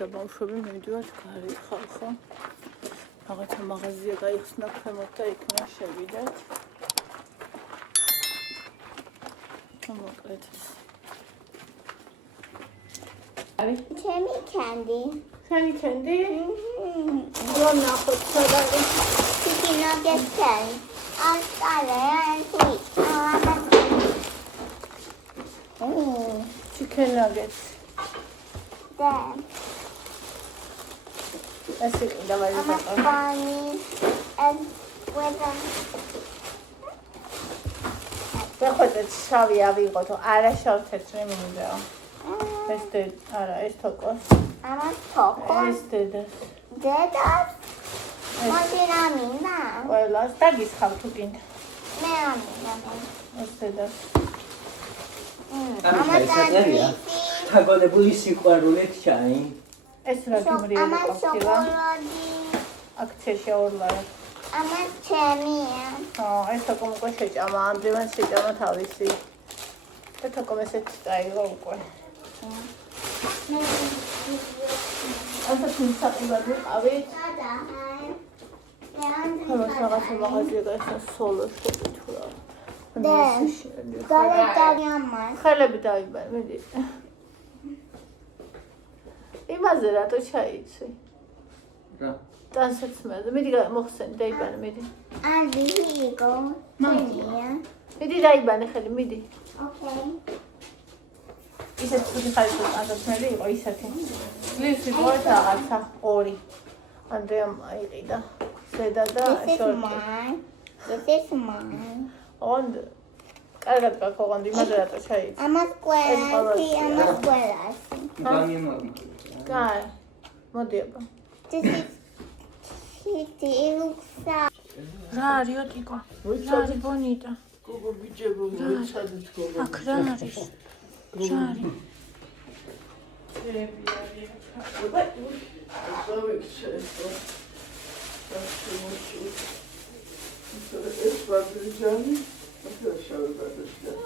და ბავშვები მივიდივართ გარე ხალხო. Რაღაცა მაღაზია გაიხსნა ქვემოთ და იქნა შევიდეთ. მოკლედ. ჩემი კენდი. Shiny candy? Don't nahut sadari. Chicken nugget candy. And sweet. Chicken nuggets. Then. Let's see. I'm funny and with a. Bexotet shavi avigho to ara shav tetri minda. Este ara es tokos. I'm a tokos. Este das. Dedas? Modina mina. Ყველას და გისხავ თუ გინდა. მე ამინა. Este das. I'm a daddy. შთაგონებული სიყვარულით ჩაი. ეს რა გიმრია I'm a ყოფილა. chocolate. აქციაში ორლარა. I'm a chemia. ეს თოკომ უკვე შეჭამა, ამდრევან შეჭამა თავისი. და თოკომ ესეც დაიღო უკვე. Asta თუმცა ყივად ვიყავით. ხომ რაღაცა მაღაზია გაიხსნა სოლო შოპი თუ რა. ხელები დაიბან, მიდი. იმაზე რატო ჩაიცი? რა? დასაცმელზე. მიდი მოხსენი, დაიბანე, მიდი. მიდი დაიბანე ხელი, მიდი. ისეთ ხუთი ხალხი დასაცმელი იყო ისეთი. ძლივს იყო რაღაცა ორი. ანდრეამ აიყიდა. ზედა და შორტი. This is mine. ოღონდ კარგად გაქოღონდ იმაზე რატო ჩაიცი? ამას ყველასი. კაი. მოდი აბა. This is kitty. It looks so. რა არის ოტიკო? რა არის ბონიტა? გოგო ბიჭებო მოიცადეთ გოგო. აქ რა არის? რა არის? ეს ბადრიჯანი შავი ბადრიჯანი.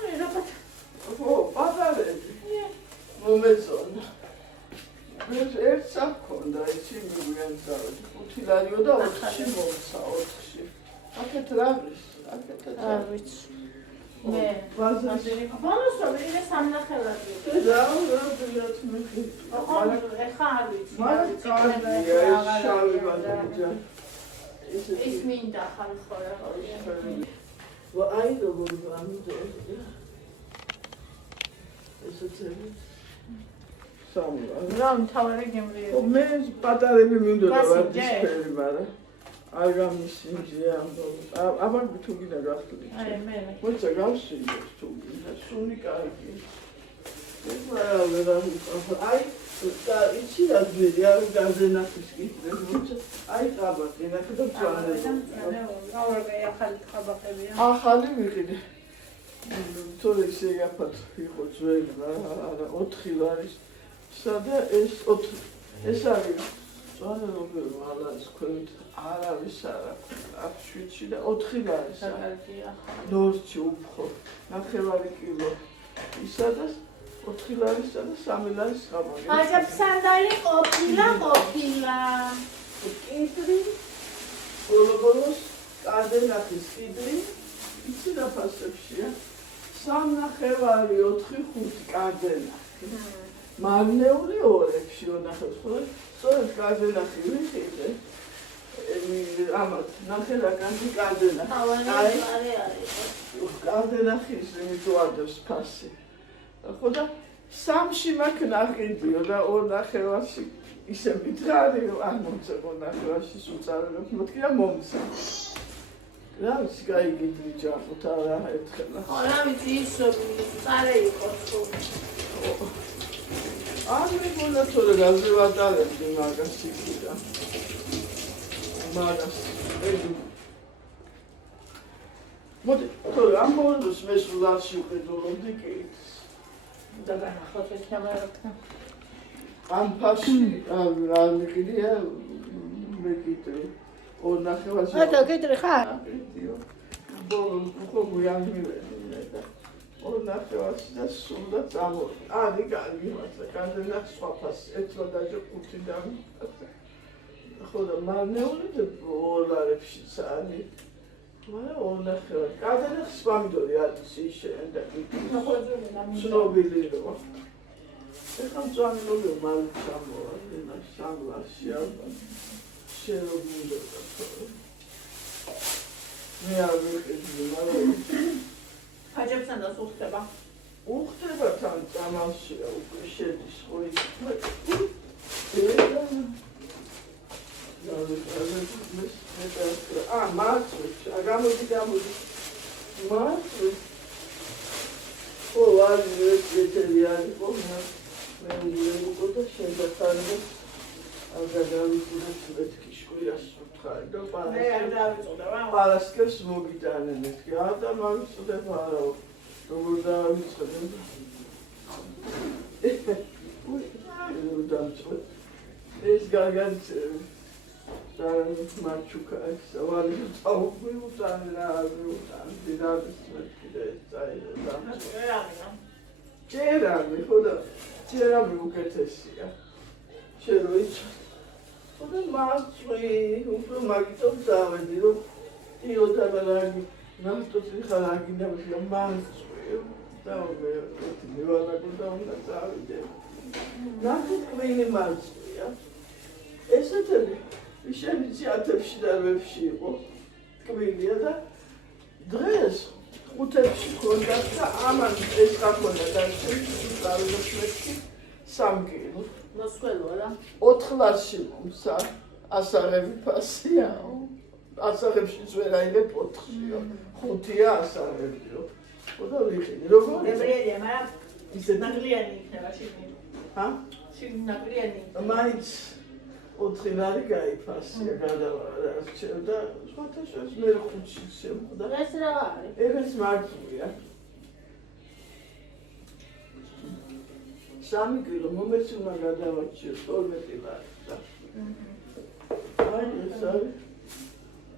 ო, პატარები. მომეწონა. ეს ერთ საქონდა, იცი მიგვიანწავე. 5 ლარიო და 4-ში მომცა, 4-ში. აქეთ რა არის? აქეთ არ ვიცი. მე ბაზარში ბონუსები είναι სამნახევარია. რა ბიათ მიხი. ეხა არ ვიცი. მაგრამ კარგია ეს შავი ბადრიჯანი. ის მინდა ხალხო რა. ვა აი როგორ ამიტომ. ესეც სამი. რა მთავარი გემრიელი. მე პატარები მინდოდა ვარდისფერი, მაგრამ აი გამისინჯე ამბობ. აბარ თუ გინდა გახდით. აი მე. მოიცა გავსინჯეს თუ გინდა. სუნი კარგი. ეს რა აი და იცი რა ძვირი არ გაზენახის კიდევ. აი ტაბაკი ნახე და წვანე. აურგე ახალი ტაბაკებია. ახალი ვიყიდე. თორე შეგაფათ იყო ძველი არა 4 ლარის. სადა ეს 4 ეს არის წვანე როგორ მალას ქვევით არავის არ აქვს 7-ში და 4 ლარის. კარგია ახალი. ნორჩი უფრო 9 კილო. ისადა 4 ლარისა და 3 ლარის ხაბარი. აჯაბ სანდალი ყოფილა. კიდრი ბოლოს კარდენახის კიდრი იცი რა ფასებშია 3.5 4-5 კარდენახი მაგნეული ორებში ვნახოთ ხო სწორედ კარდენახი ვიხილე ამათ ნახე რა განდი კარდენახი აი კარდენახი ის მიტოვარდეს ფასი ხო და 3-ში მაქვს ნახიდიო და 2.5-ში ისე მითხარი არ მომწე 2.5-ში უწარებ მეთქი და მომწე რა ვიცი გაიგეთ ჯახოთ არა ერთხელ ხო რა ვიცი ისო წარე იყოს ხო არ მეგონა თორე გაზევატარებდი მაგას იქიდა მაგას ედი მოდი თორე ამ ბოლოს მე სულაში ვყიდულობდი კი და განახოთ ეს კამერა ამ ფაში რა მიყიდია მე კიდე 2.5-ში და კიდე ხარ ბოლოს ხო გვიანმივედი და ორნახევარში და სულ და წამოვიდა. არის კარგი მართლა, განდენა სხვა ფასი, ერთმა დაჯო 5 დამიფასე. ხო და მარნეული და ბოლარებშიც არის. მაგრამ ორნახევარი. განდენა სპამდორი არის ისე და ცნობილი როა. ეხლა მწვანებული მალე ჩამოვა, ენა სამლაში ალბათ. შერობილი და ხო. მე არ ვიყიდი, მაგრამ ფაჯებსთან და სუხდება. უხდება თან წამალშია უკვე შედის ხო ის. მარცვით, გამოდი. მარცვით. ო, არის ეთერი არის ხოლმე. მე უყო და შეგაცარდა. აგადავიწუდა კიშკუიას ვთხარი და მე არ დავიწუდა. პარასკევს მოგიტანენ მეთქი. და მოვიწუდება არა. როგორ დავიწყებ? ეს გარგანც და მაჩუკა სავალი წაუგვიუტან რა ვიუტან დიდადის მეთქი და ეს წაიდა. ჭერამი ხო და ჭერამი უკეთესია. შეროიც ხო და მარცვი უფრო მაგიტომ დავედი რომ იოთაბალაგი ნამტოცი ხალაგი და მარცვი და მე ვარაგუნდა უნდა წავიდე. ნახეთქმენი მარცვია. ესეთები ისინი ათებში და რვებში იყო. ტკბილია და დღეს ხუთებში ქონდა და ამან ეს გაქონდა და დავიდოჩმეთკი 3 კილო. მოსველო რა. 4 კლასში მომსა ასაღები ფასია. ასაღებშიც ვერ აიღებ 4-შიო. 5-ია ასაღებიო. ხოდა ვიხინე როგორ ებრიელია, მაგრამ ისე ნაკლიანი იქნება შიგნით. ჰა? შიგნით ნაკლიანი. მაინც 4 ლარი გაიფასია გადავარჩევ და სხვათა შორის მე 5-ში შემხდა. ეს რა არის? ეს მარტივია. 3 კილო მომეც უნდა გადავარჩიო 12 ლარი. აი ეს არის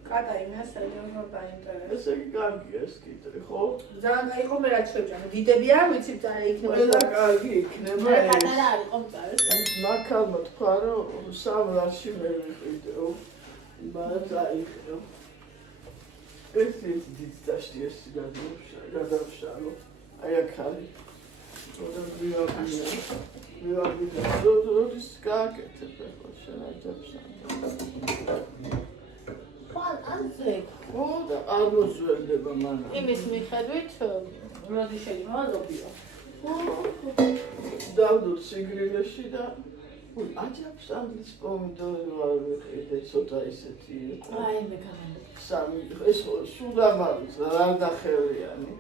კატა იმას საერთოდ დაინტერესებს. ესე იგი კარგია ეს კიტრი, ხო? ძალიან გაიყო მე რაც შევჭამე. დიდები არ ვიცი მწარე იქნება. ყველა კარგი იქნება ეს. პატარა არ იყო მწარე. მაქალმა თქვა რომ 3 ლარში მე ვიყიდეო. მაგრამ აიქნო. ეს დიდი დაშტი ეს გადავშალო. აი აქ არის. და ვიავი და როდის გააკეთებ ახლა შენ აიძებს. ანზე ხო და არ მოძველდება მანამ. იმის მიხედვით როდი შეიძლება ლობიო. დავდოთ სიგრილეში და აჯობს ანგლის პომიდორი ვარ ვიყიდე ცოტა ისეთი. აი მე გამომდი. 3 ეს სულ ამარის რა დახევრიანი.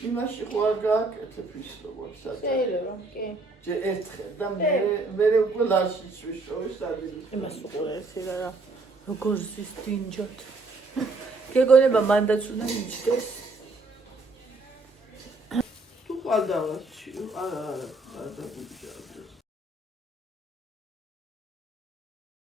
იმაში ხო არ გააკეთებ ის როგორც საერთოდ. შეიძლება, კი. ჯე ერთხელ და მე უკვე ლარში ვიშოვი სადილის. იმას უყურე ერთი რა. როგორ ზის დინჯოთ. გეგონება მანდაც უნდა მიჩდეს. თუ ყალდავაში არა არ დაგუჯავდეს.